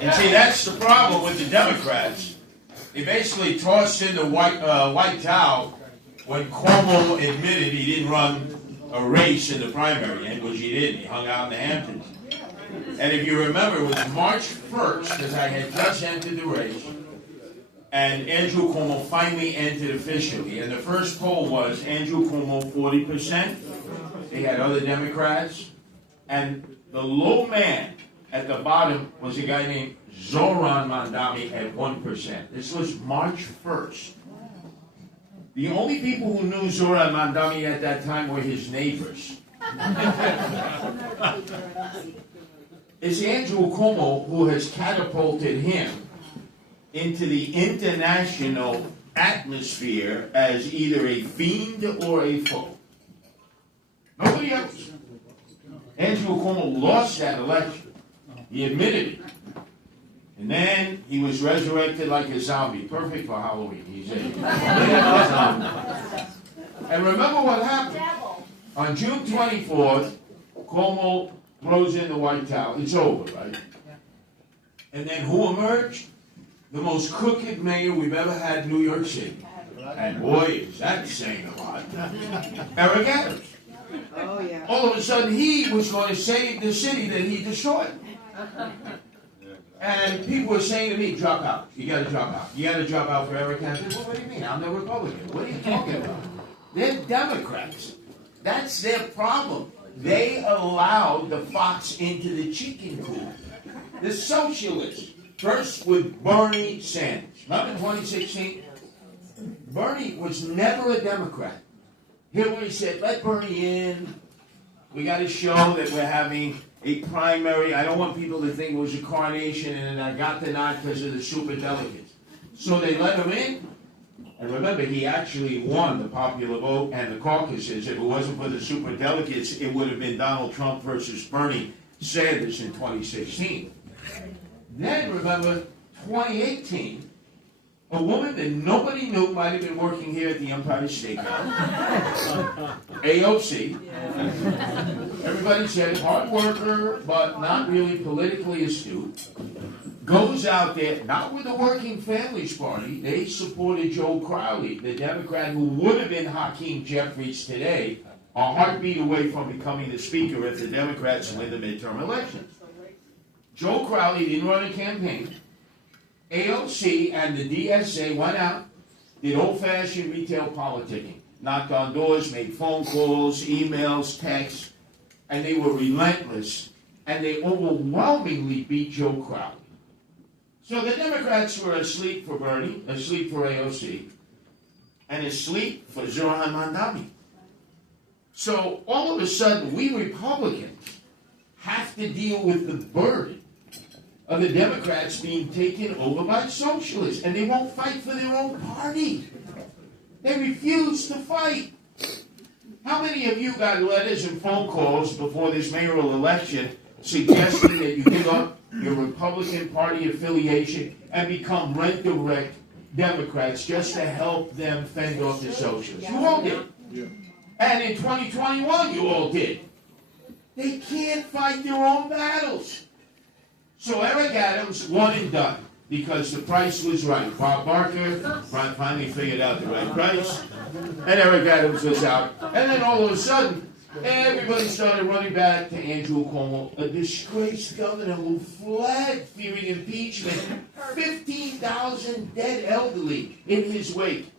And see, that's the problem with the Democrats. They basically tossed in the white towel when Cuomo admitted he didn't run a race in the primary, and which he didn't. He hung out in the Hamptons. And if you remember, it was March 1st, because I had just entered the race, and Andrew Cuomo finally entered officially. And the first poll was Andrew Cuomo 40%. They had other Democrats. And the low man at the bottom was a guy named Zoran Mandami at 1%. This was March 1st. The only people who knew Zoran Mandami at that time were his neighbors. It's Andrew Cuomo who has catapulted him into the international atmosphere as either a fiend or a foe. Nobody else. Andrew Cuomo lost that election. He admitted it. And then he was resurrected like a zombie. Perfect for Halloween. He's a zombie. And remember what happened? On June 24th, Cuomo throws in the white towel. It's over, right? And then who emerged? The most crooked mayor we've ever had in New York City. And boy, is that saying a lot. Eric Adams. Oh, yeah. All of a sudden, he was going to save the city that he destroyed. And people were saying to me, drop out. You got to drop out. You got to drop out for Eric Adams. Well, what do you mean? I'm the Republican. What are you talking about? They're Democrats. That's their problem. They allowed the fox into the chicken coop. The socialists. First with Bernie Sanders. Remember in 2016? Bernie was never a Democrat. Hillary said, let Bernie in. We got to show that we're having a primary. I don't want people to think it was a coronation and I got the nod because of the superdelegates. So they let him in. And remember, he actually won the popular vote and the caucuses. If it wasn't for the superdelegates, it would have been Donald Trump versus Bernie Sanders in 2016. Then, remember, 2018, a woman that nobody knew might have been working here at the Empire State House, AOC. Everybody said hard worker, but not really politically astute. Goes out there, not with the Working Families Party. They supported Joe Crowley, the Democrat who would have been Hakeem Jeffries today, a heartbeat away from becoming the Speaker if the Democrats win the midterm elections. Joe Crowley didn't run a campaign. AOC and the DSA went out, did old-fashioned retail politicking, knocked on doors, made phone calls, emails, texts, and they were relentless, and they overwhelmingly beat Joe Crowley. So the Democrats were asleep for Bernie, asleep for AOC, and asleep for Zoran Mandami. So all of a sudden, we Republicans have to deal with the burden of the Democrats being taken over by socialists, and they won't fight for their own party. They refuse to fight. How many of you got letters and phone calls before this mayoral election suggesting that you give up your Republican Party affiliation and become rent-direct Democrats just to help them fend off the socialists? You all did. Yeah. And in 2021, you all did. They can't fight their own battles. So Eric Adams won and done because the price was right. Bob Barker finally figured out the right price, and Eric Adams was out. And then all of a sudden, everybody started running back to Andrew Cuomo, a disgraced governor who fled fearing impeachment, 15,000 dead elderly in his wake.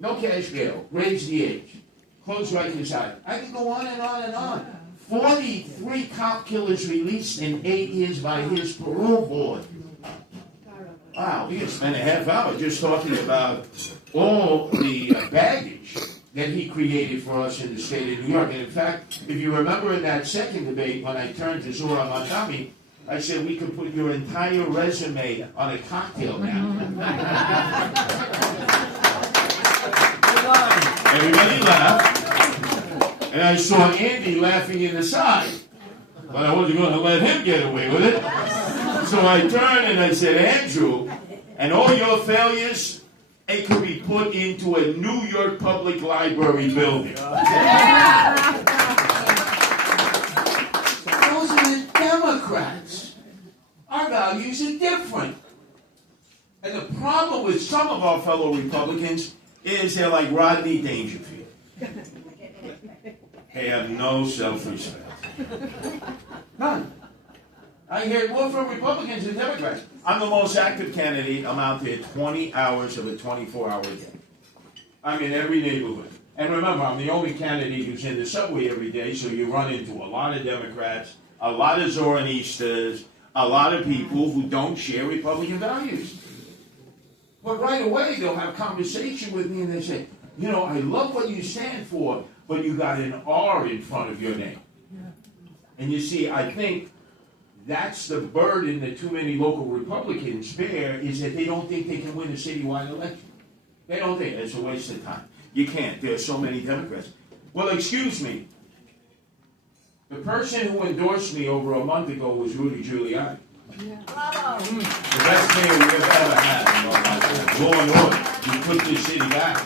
No cash bail, raised the age, closed Rikers Island. I can go on and on and on. 43 cop killers released in 8 years by his parole board. Wow, we could spend a half hour just talking about all the baggage that he created for us in the state of New York. And in fact, if you remember in that second debate, when I turned to Zoran Mandami, I said we could put your entire resume on a cocktail napkin. Everybody laughed. And I saw Andy laughing in the side. But I wasn't going to let him get away with it. So I turned and I said, Andrew, and all your failures, it could be put into a New York Public Library building. Those are the values are different. And the problem with some of our fellow Republicans is they're like Rodney Dangerfield. They have no self-respect. None. I hear more from Republicans than Democrats. I'm the most active candidate. I'm out there 20 hours of a 24-hour day. I'm in every neighborhood. And remember, I'm the only candidate who's in the subway every day, so you run into a lot of Democrats, a lot of Zoronistas, a lot of people who don't share Republican values. But right away, they'll have conversation with me and they say, you know, I love what you stand for, but you got an R in front of your name. And you see, I think that's the burden that too many local Republicans bear, is that they don't think they can win a citywide election. They don't think it's a waste of time. You can't. There are so many Democrats. Well, excuse me. The person who endorsed me over a month ago was Rudy Giuliani. Yeah. The best mayor we have ever had. Law and order. You put this city back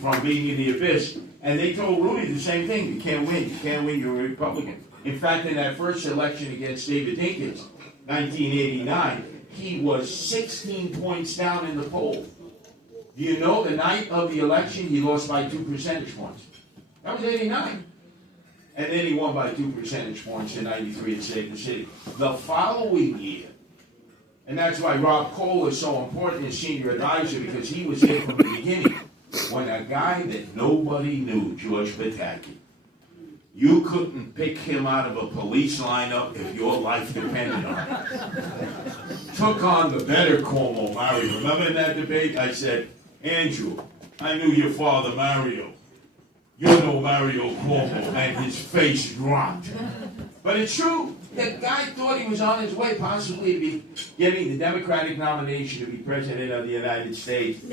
from being in the abyss. And they told Rudy the same thing. You can't win. You can't win. You're a Republican. In fact, in that first election against David Dinkins, 1989, he was 16 points down in the poll. Do you know the night of the election, he lost by 2 percentage points? That was 89. And then he won by 2 percentage points in 93 and saved the city. The following year, and that's why Rob Cole is so important as senior advisor, because he was there from the beginning, when a guy that nobody knew, George Pataki, you couldn't pick him out of a police lineup if your life depended on it. Took on the better Cuomo, Mario. Remember in that debate, I said, Andrew, I knew your father, Mario. You're no Mario Cuomo. And his face dropped. But it's true. The guy thought he was on his way possibly to be getting the Democratic nomination to be president of the United States.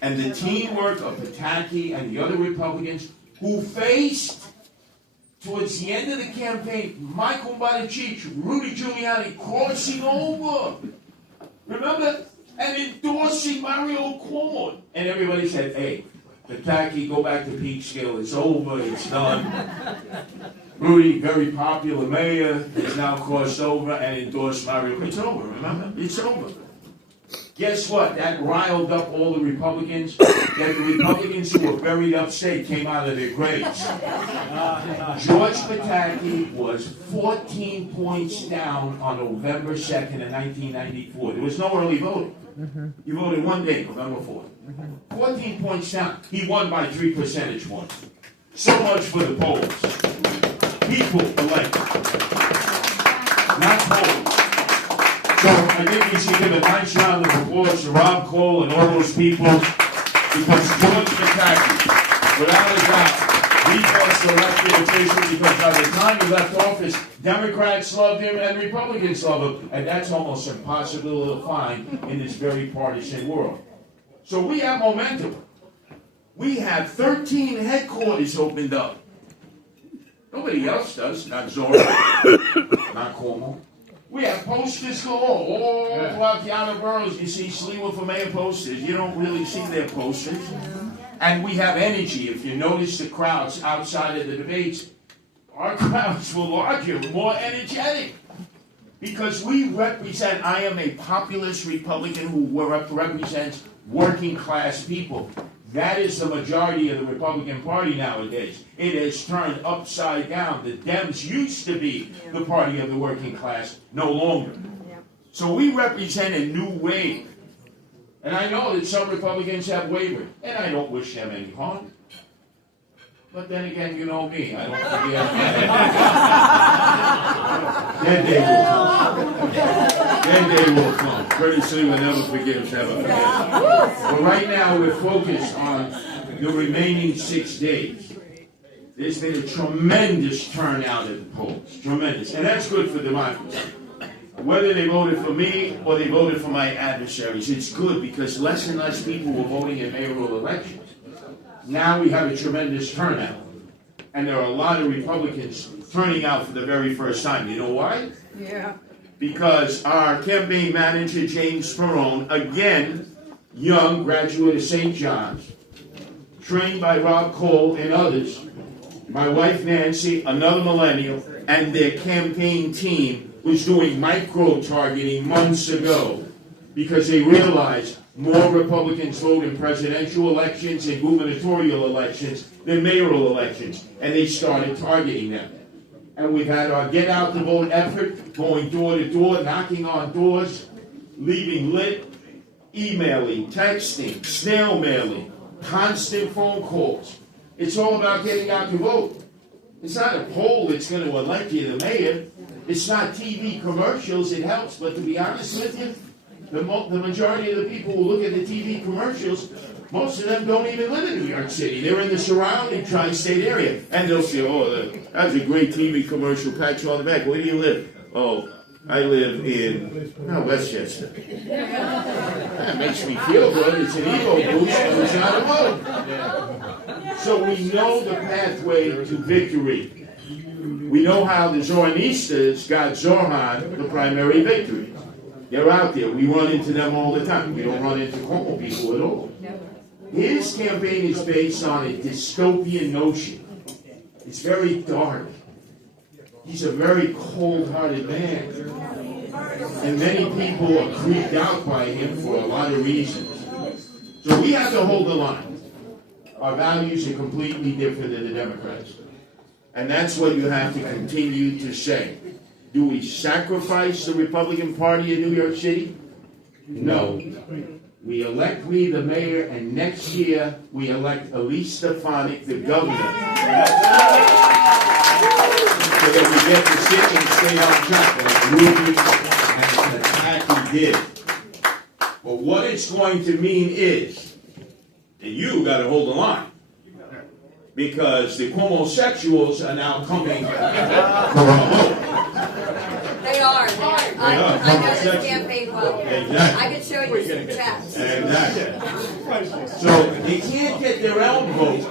And the teamwork of Pataki and the other Republicans who faced, towards the end of the campaign, Michael Bonacich, Rudy Giuliani crossing over. Remember? And endorsing Mario Cuomo. And everybody said, hey, Pataki, go back to Peekskill. It's over. It's done. Rudy, very popular mayor, has now crossed over and endorsed Mario. It's over, remember? It's over. Guess what? That riled up all the Republicans. That the Republicans who were buried upstate came out of their graves. George Pataki was 14 points down on November 2nd of 1994. There was no early voting. You voted one day, November 4th. 14 points down. He won by 3 percentage points. So much for the polls. People elected, not polls. So I think we should give a nice round of applause to Rob Cole and all those people, because George Pataki, without a doubt, the best elected official, because by the time he left office, Democrats loved him and Republicans loved him. And that's almost impossible to find in this very partisan world. So we have momentum. We have 13 headquarters opened up. Nobody else does, not Zora, not Cuomo. We have posters galore all throughout the outer boroughs. You see Sliwa for mayor posters. You don't really see their posters. And we have energy. If you notice the crowds outside of the debates, our crowds were larger, more energetic. Because we represent, I am a populist Republican who represents working class people. That is the majority of the Republican Party nowadays. It has turned upside down. The Dems used to be the party of the working class, no longer. So we represent a new wave. And I know that some Republicans have wavered, and I don't wish them any harm. But then again, you know me, I don't forget. Their day will come. Pretty soon we'll never forgive, never forget. But right now we're focused on the remaining 6 days. There's been a tremendous turnout at the polls. Tremendous. And that's good for democracy. Whether they voted for me or they voted for my adversaries, it's good because less and less people were voting in mayoral elections. Now we have a tremendous turnout. And there are a lot of Republicans turning out for the very first time. You know why? Yeah. Because our campaign manager, James Perrone, again, young graduate of St. John's, trained by Rob Cole and others, my wife Nancy, another millennial, and their campaign team was doing micro-targeting months ago because they realized more Republicans vote in presidential elections and gubernatorial elections than mayoral elections, and they started targeting them. And we've had our Get Out the Vote effort, going door to door, knocking on doors, leaving lit, emailing, texting, snail mailing, constant phone calls. It's all about getting out to vote. It's not a poll that's going to elect you the mayor. It's not TV commercials. It helps, but to be honest with you, the majority of the people who look at the TV commercials, most of them don't even live in New York City. They're in the surrounding tri-state area. And they'll say, oh, that's a great TV commercial, pat you on the back. Where do you live? Oh, I live in Westchester. That makes me feel good. It's an ego boost, but it's not a vote. So we know the pathway to victory. We know how the Zoronistas got Zoran the primary victory. They're out there. We run into them all the time. We don't run into Cuomo people at all. His campaign is based on a dystopian notion. It's very dark. He's a very cold-hearted man. And many people are creeped out by him for a lot of reasons. So we have to hold the line. Our values are completely different than the Democrats. And that's what you have to continue to say. Do we sacrifice the Republican Party in New York City? No. We elect Lee the mayor, and next year we elect Elise Stefanik the governor. So that we get to sit and stay on track like Ruby and the attack he did. But what it's going to mean is that you got to hold the line. Because the homosexuals are now coming from a vote. They are. I know this campaign well. Exactly. I can show you some chats. Exactly. So they can't get their own vote.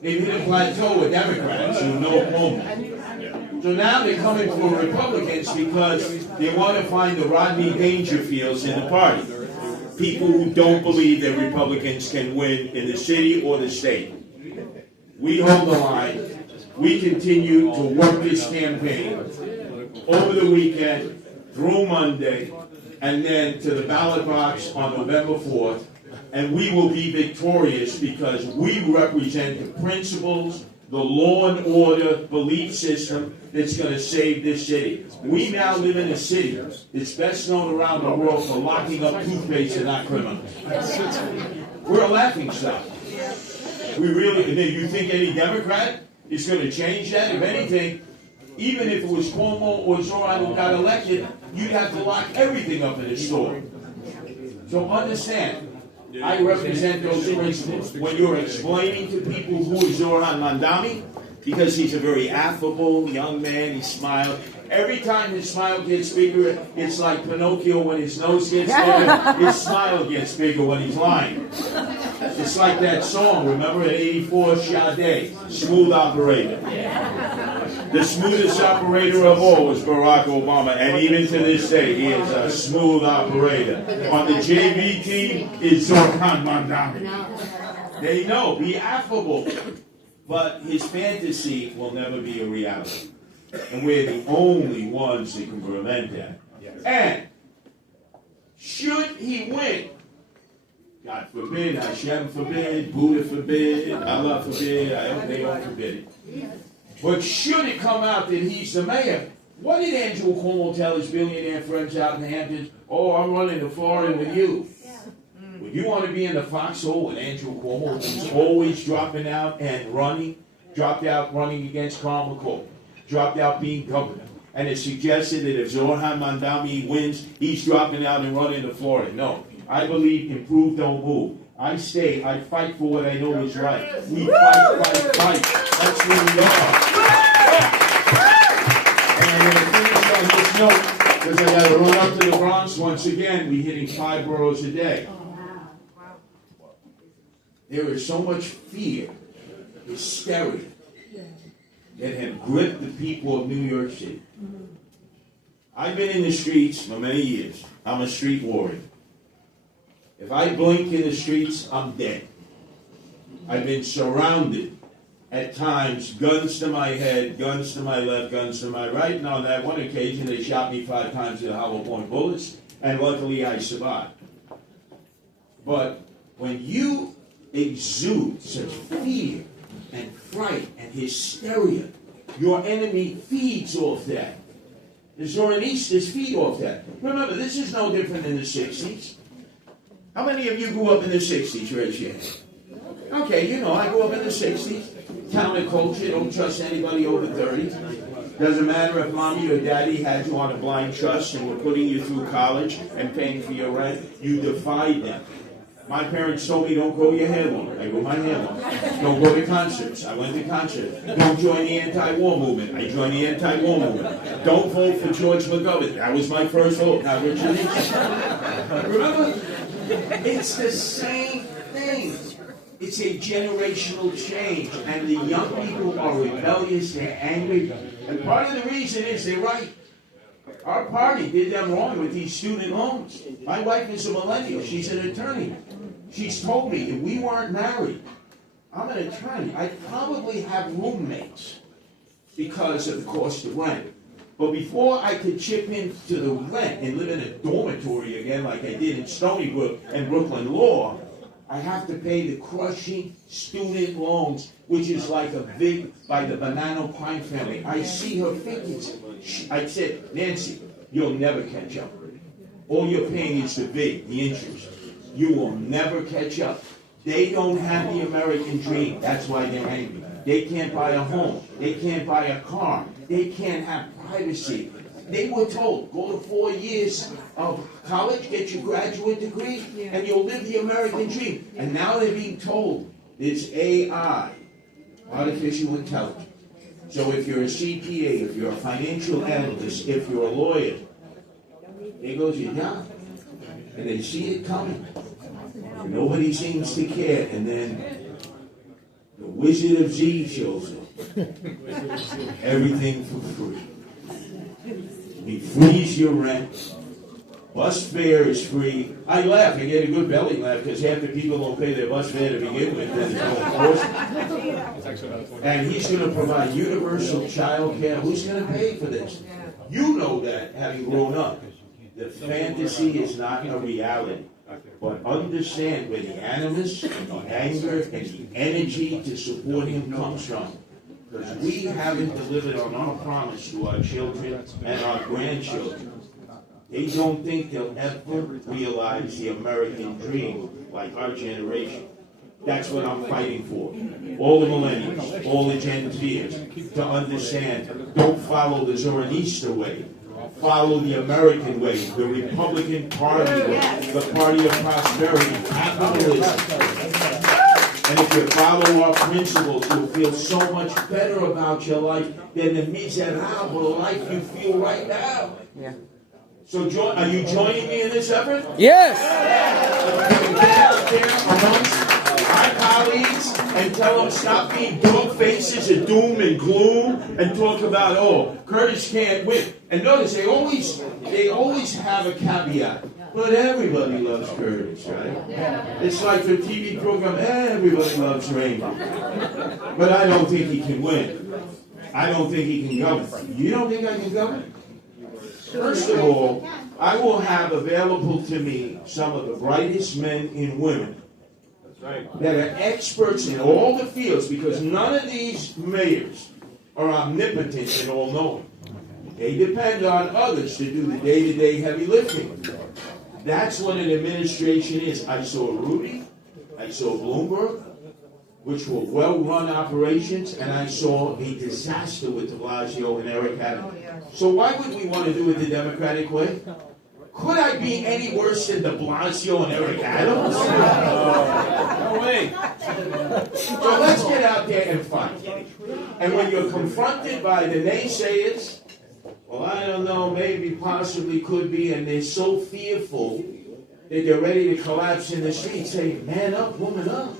They've hit a plateau with Democrats who know Cuomo. So now they're coming for Republicans because they want to find the Rodney Dangerfields in the party. People who don't believe that Republicans can win in the city or the state. We hold the line. We continue to work this campaign over the weekend, through Monday, and then to the ballot box on November 4th. And we will be victorious because we represent the principles, the law and order belief system that's going to save this city. We now live in a city that's best known around the world for locking up toothpaste and not criminals. We're a laughingstock. We really, you think any Democrat is going to change that? If anything, even if it was Cuomo or Zoran who got elected, you'd have to lock everything up in the store. So understand, I represent those principles. When you're explaining to people who is Zoran Mandami, because he's a very affable young man, he smiled. Every time his smile gets bigger, it's like Pinocchio when his nose gets bigger, his smile gets bigger when he's lying. It's like that song, remember, at 84, Sade, Smooth Operator. The smoothest operator of all was Barack Obama, and even to this day, he is a smooth operator. On the JV team is Zoran Mandami. They know, be affable. But his fantasy will never be a reality. And we're the only ones that can prevent that. And should he win, God forbid, Hashem forbid, Buddha forbid, Allah forbid, I hope they all forbid it. But should it come out that he's the mayor, what did Andrew Cuomo tell his billionaire friends out in the Hamptons? Oh, I'm running to Florida with you. Would you want to be in the foxhole with Andrew Cuomo, who's always dropping out and running, dropped out running against Carl McCall, dropped out being governor, and it suggested that if Zoran Mandami wins, he's dropping out and running to Florida? No. I believe improve, don't move. I stay. I fight for what I know is right. We fight. That's who we are. And I'm going to finish on this note, because I got to run up to the Bronx once again. We're hitting 5 boroughs a day. There is so much fear, hysteria, that have gripped the people of New York City. I've been in the streets for many years. I'm a street warrior. If I blink in the streets, I'm dead. I've been surrounded at times, guns to my head, guns to my left, guns to my right. And on that one occasion, they shot me 5 times with hollow point bullets, and luckily I survived. But when you exude such fear and fright and hysteria, your enemy feeds off that. The Zoroasters feed off that. Remember, this is no different than the 60s. How many of you grew up in the 60s? Raise your hand. Okay, you know, I grew up in the 60s. Counterculture, don't trust anybody over 30. Doesn't matter if mommy or daddy had you on a blind trust and were putting you through college and paying for your rent. You defied them. My parents told me, don't grow your hair long. I grew my hair long. Don't go to concerts. I went to concerts. Don't join the anti-war movement. I joined the anti-war movement. Don't vote for George McGovern. That was my first vote, not Richard Nixon. Remember? It's the same thing. It's a generational change. And the young people are rebellious. They're angry. And part of the reason is they're right. Our party did them wrong with these student loans. My wife is a millennial. She's an attorney. She's told me if we weren't married, I'm an attorney, I'd probably have roommates because of the cost of rent. But before I could chip into the rent and live in a dormitory again like I did in Stony Brook and Brooklyn Law, I have to pay the crushing student loans, which is like a big, by the Banana crime family. I see her figures. I said, Nancy, you'll never catch up. All you're paying is the VIG, the interest. You will never catch up. They don't have the American dream. That's why they're angry. They can't buy a home. They can't buy a car. They can't have privacy. They were told, go to 4 years of college, get your graduate degree, and you'll live the American dream. And now they're being told, there's AI, artificial intelligence. So if you're a CPA, if you're a financial analyst, if you're a lawyer, there goes your job. And they see it coming. Nobody seems to care. And then the Wizard of Z shows up. Everything for free. He frees your rent. Bus fare is free. I laugh. I get a good belly laugh because half the people don't pay their bus fare to begin with. There's no enforcement. And he's going to provide universal child care. Who's going to pay for this? You know that, having grown up. The fantasy is not a reality. But understand where the animus, and the anger, and the energy to support him comes from. Because we haven't delivered on our promise to our children and our grandchildren. They don't think they'll ever realize the American dream like our generation. That's what I'm fighting for. All the millennials, all the Gen Zers, to understand, don't follow the Zoroaster way. Follow the American way, the Republican Party way, the party of prosperity, capitalism. And if you follow our principles, you'll feel so much better about your life than the miserable life you feel right now. Yeah. So are you joining me in this effort? Yes! Get out there amongst our colleagues and tell them stop being dog faces of doom and gloom and talk about, oh, Curtis can't win. And notice they always have a caveat. But everybody loves Curtis, right? It's like the TV program, everybody loves Raymond. But I don't think he can win. I don't think he can govern. You don't think I can govern? First of all, I will have available to me some of the brightest men and women that are experts in all the fields, because none of these mayors are omnipotent and all-knowing. They depend on others to do the day-to-day heavy lifting. That's what an administration is. I saw Rudy, I saw Bloomberg, which were well-run operations, and I saw a disaster with de Blasio and Eric Adams. So why would we want to do it the Democratic way? Could I be any worse than de Blasio and Eric Adams? No way. So let's get out there and fight. And when you're confronted by the naysayers, well, I don't know, maybe, possibly, could be, and they're so fearful that they're ready to collapse in the street, say, man up, woman up.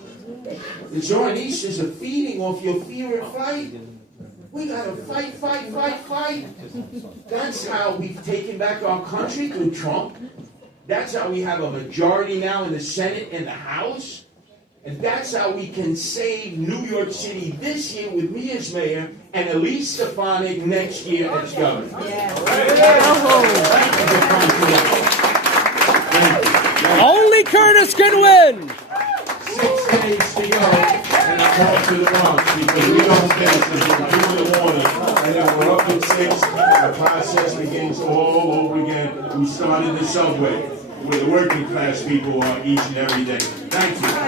The Zoroasters are feeding off your fear and fight. We gotta fight, fight, fight, fight. That's how we've taken back our country through Trump. That's how we have a majority now in the Senate and the House. And that's how we can save New York City this year with me as mayor and Elise Stefanik next year as governor. Yes. Thank you for coming today. Thank you. Only Curtis can win. 6 days to go, and I talk to the Bronx because we don't finish until June in the morning. And then we're up at 6, the process begins all over again. We started the subway, where the working class people are each and every day. Thank you.